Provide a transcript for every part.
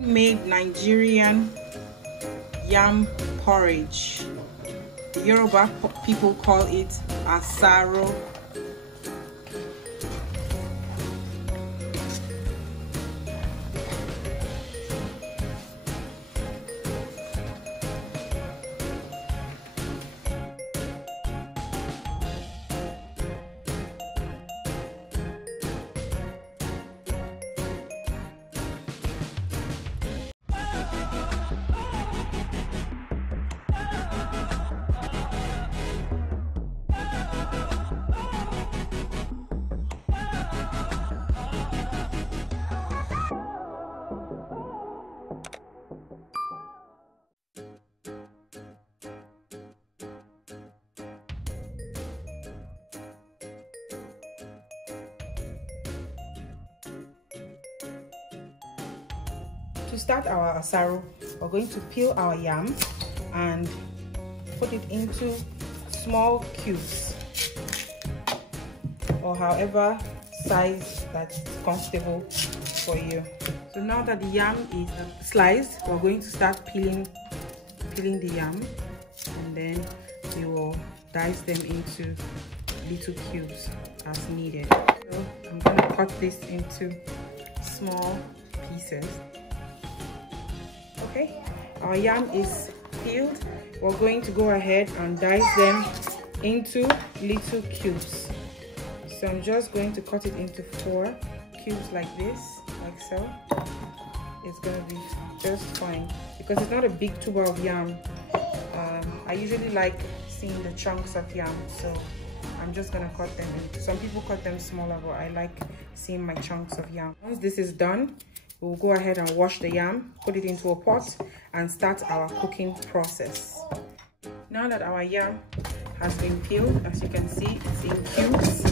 Made Nigerian Yam Porridge. The Yoruba people call it Asaro. To start our asaro, we're going to peel our yam and put it into small cubes, or however size that's comfortable for you. So now that the yam is sliced, we're going to start peeling the yam, and then we will dice them into little cubes as needed. So I'm going to cut this into small pieces. Okay, our yam is peeled. We're going to go ahead and dice them into little cubes. So I'm just going to cut it into 4 cubes like this, like so. It's going to be just fine because it's not a big tuber of yam. I usually like seeing the chunks of yam, so I'm just going to cut them into. Some people cut them smaller, but I like seeing my chunks of yam. Once this is done, we'll go ahead and wash the yam, put it into a pot, and start our cooking process. Now that our yam has been peeled, as you can see, it's in cubes.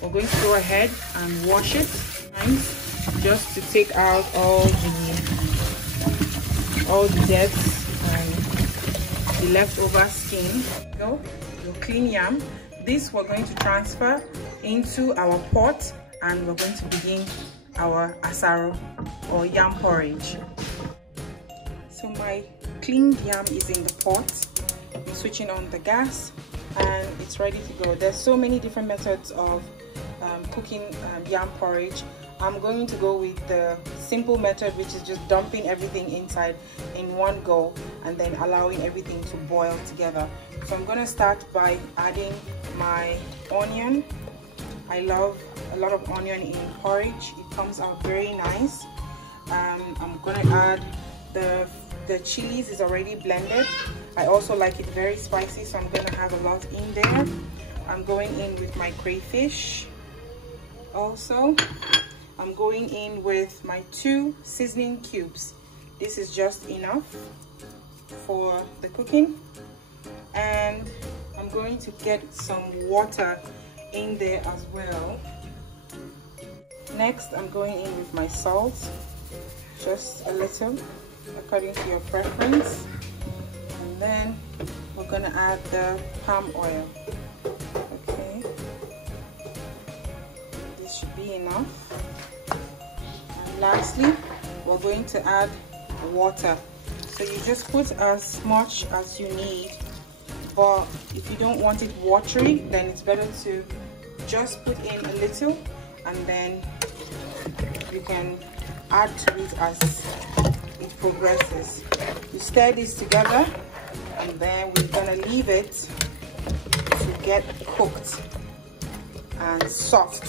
We're going to go ahead and wash it just to take out all the dirt and the leftover skin. So, your clean yam. This we're going to transfer into our pot, and we're going to begin our asaro or yam porridge. So my cleaned yam is in the pot. I'm switching on the gas and it's ready to go. There's so many different methods of cooking yam porridge. I'm going to go with the simple method, which is just dumping everything inside in one go and then allowing everything to boil together. So I'm going to start by adding my onion. I love a lot of onion in porridge. It comes out very nice. I'm going to add the chilies is already blended. I also like it very spicy, so I'm going to have a lot in there. I'm going in with my crayfish. Also, I'm going in with my 2 seasoning cubes. This is just enough for the cooking. And I'm going to get some water in there as well. Next, I'm going in with my salt, just a little according to your preference, and then we're going to add the palm oil. Okay, this should be enough. And lastly, we're going to add water. So you just put as much as you need, but if you don't want it watery, then it's better to just put in a little, and then you can add to it as it progresses. You stir this together, and then we're gonna leave it to get cooked and soft.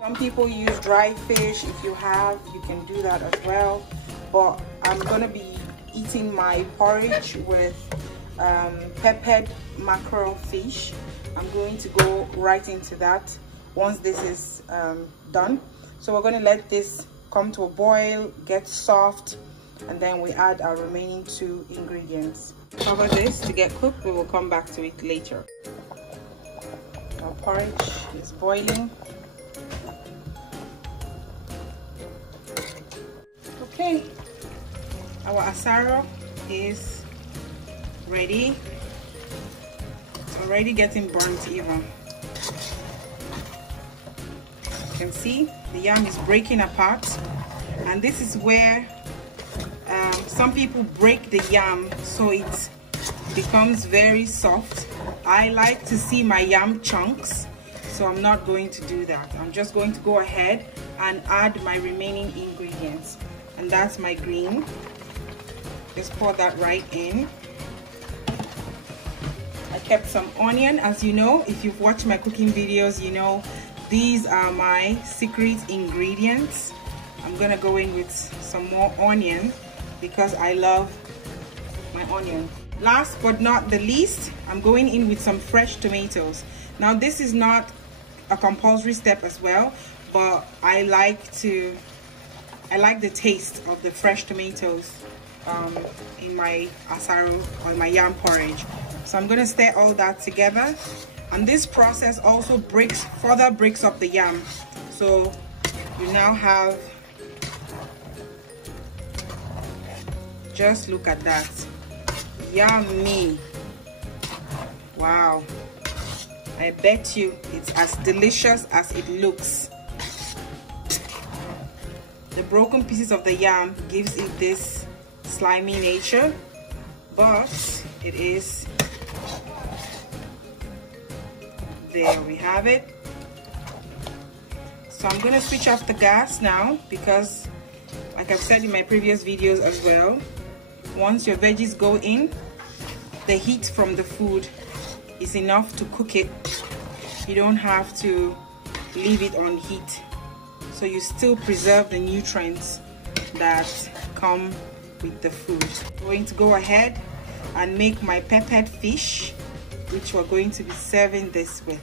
Some people use dry fish. If you have, you can do that as well, but I'm gonna be eating my porridge with peppered mackerel fish. I'm going to go right into that once this is done. So we're going to let this come to a boil, get soft, and then we add our remaining 2 ingredients. Cover this to get cooked. We will come back to it later. Our porridge is boiling. Okay, our asaro is ready. It's already getting burnt even. You can see the yam is breaking apart, and this is where Some people break the yam so it becomes very soft. I like to see my yam chunks, so I'm not going to do that. I'm just going to go ahead and add my remaining ingredients, and that's my green. Just pour that right in. I kept some onion. As you know, if you've watched my cooking videos, you know these are my secret ingredients. I'm gonna go in with some more onion because I love my onion. Last but not the least, I'm going in with some fresh tomatoes. Now this is not a compulsory step as well, but I like the taste of the fresh tomatoes in my asaro or my yam porridge. So I'm gonna stir all that together, and this process also further breaks up the yam. So you now have, just look at that, yummy. Wow, I bet you it's as delicious as it looks. The broken pieces of the yam gives it this slimy nature, but it is, there we have it. So I'm gonna switch off the gas now because, like I've said in my previous videos as well, once your veggies go in, the heat from the food is enough to cook it. You don't have to leave it on heat, so you still preserve the nutrients that come with the food. I'm going to go ahead and make my peppered fish, which we're going to be serving this with.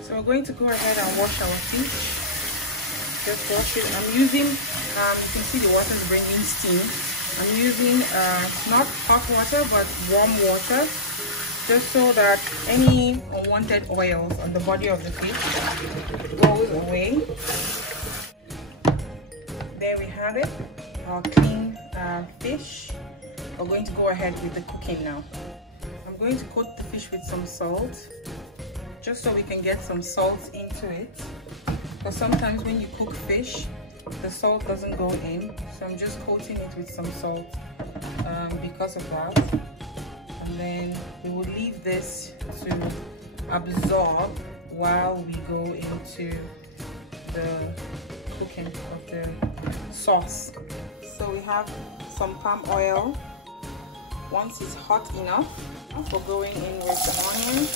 So we're going to go ahead and wash our fish. Just wash it. I'm using, you can see the water is bringing steam. I'm using not hot water but warm water, just so that any unwanted oils on the body of the fish goes away. There we have it, our clean fish. We're going to go ahead with the cooking now. I'm going to coat the fish with some salt, just so we can get some salt into it, because sometimes when you cook fish, the salt doesn't go in. So I'm just coating it with some salt because of that. And then we will leave this to absorb while we go into the cooking of the sauce. So we have some palm oil. Once it's hot enough, we're going in with the onion.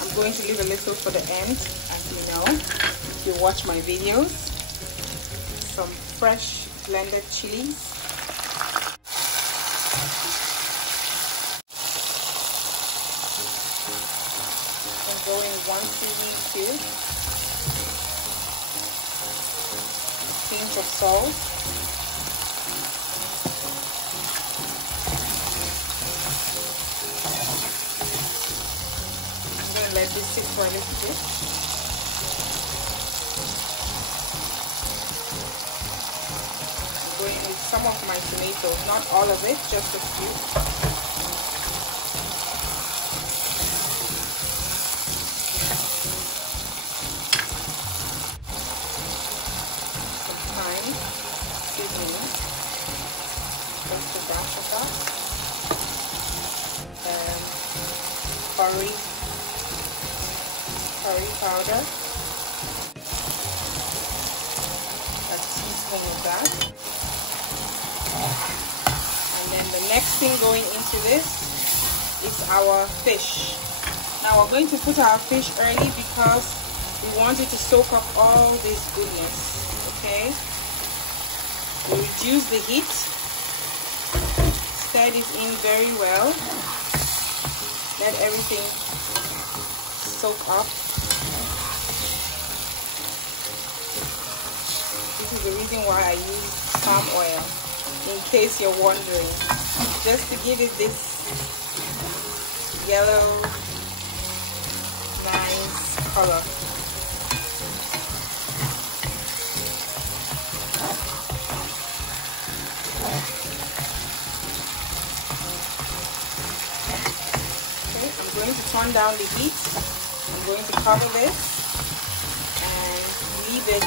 I'm going to leave a little for the end, as you know, if you watch my videos. Some fresh blended chilies. I'm going 1 seasoning cube. A pinch of salt. I'm going to let this sit for a little bit. Some of my tomatoes, not all of it, just a few. Some thyme, seasoning, just a dash of that, and curry powder, a teaspoon of that. And then the next thing going into this is our fish. Now we're going to put our fish early because we want it to soak up all this goodness, okay? We reduce the heat, stir this in very well, let everything soak up. This is the reason why I use palm oil, in case you're wondering, just to give it this yellow, nice color. Okay, I'm going to turn down the heat I'm going to cover this and leave it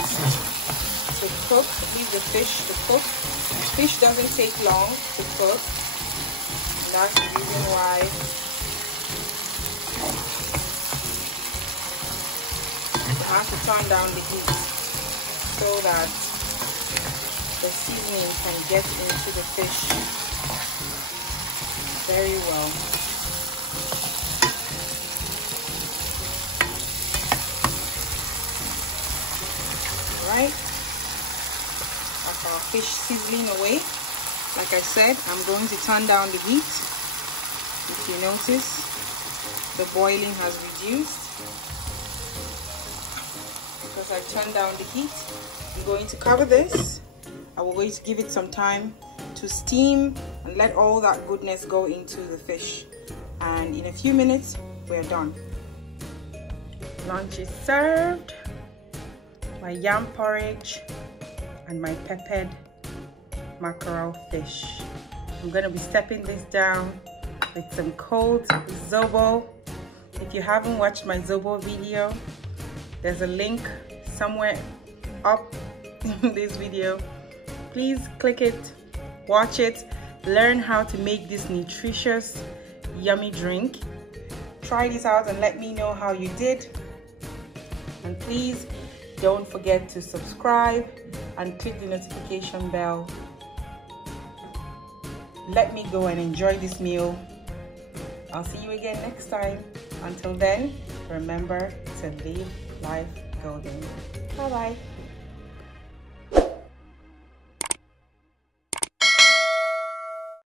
to cook. Leave the fish to cook. Fish doesn't take long to cook, and that's the reason why you have to turn down the heat so that the seasoning can get into the fish very well. Right, that's our fish sizzling away. Like I said, I'm going to turn down the heat. If you notice, the boiling has reduced because I turned down the heat. I'm going to cover this. I'm going to give it some time to steam and let all that goodness go into the fish. And in a few minutes, we're done. Lunch is served. My yam porridge and my peppered mackerel fish. I'm going to be stepping this down with some cold zobo. If you haven't watched my zobo video, there's a link somewhere up in this video. Please click it, watch it, learn how to make this nutritious, yummy drink. Try this out and let me know how you did. And please don't forget to subscribe and click the notification bell. Let me go and enjoy this meal. I'll see you again next time. Until then, remember to live life golden. Bye-bye.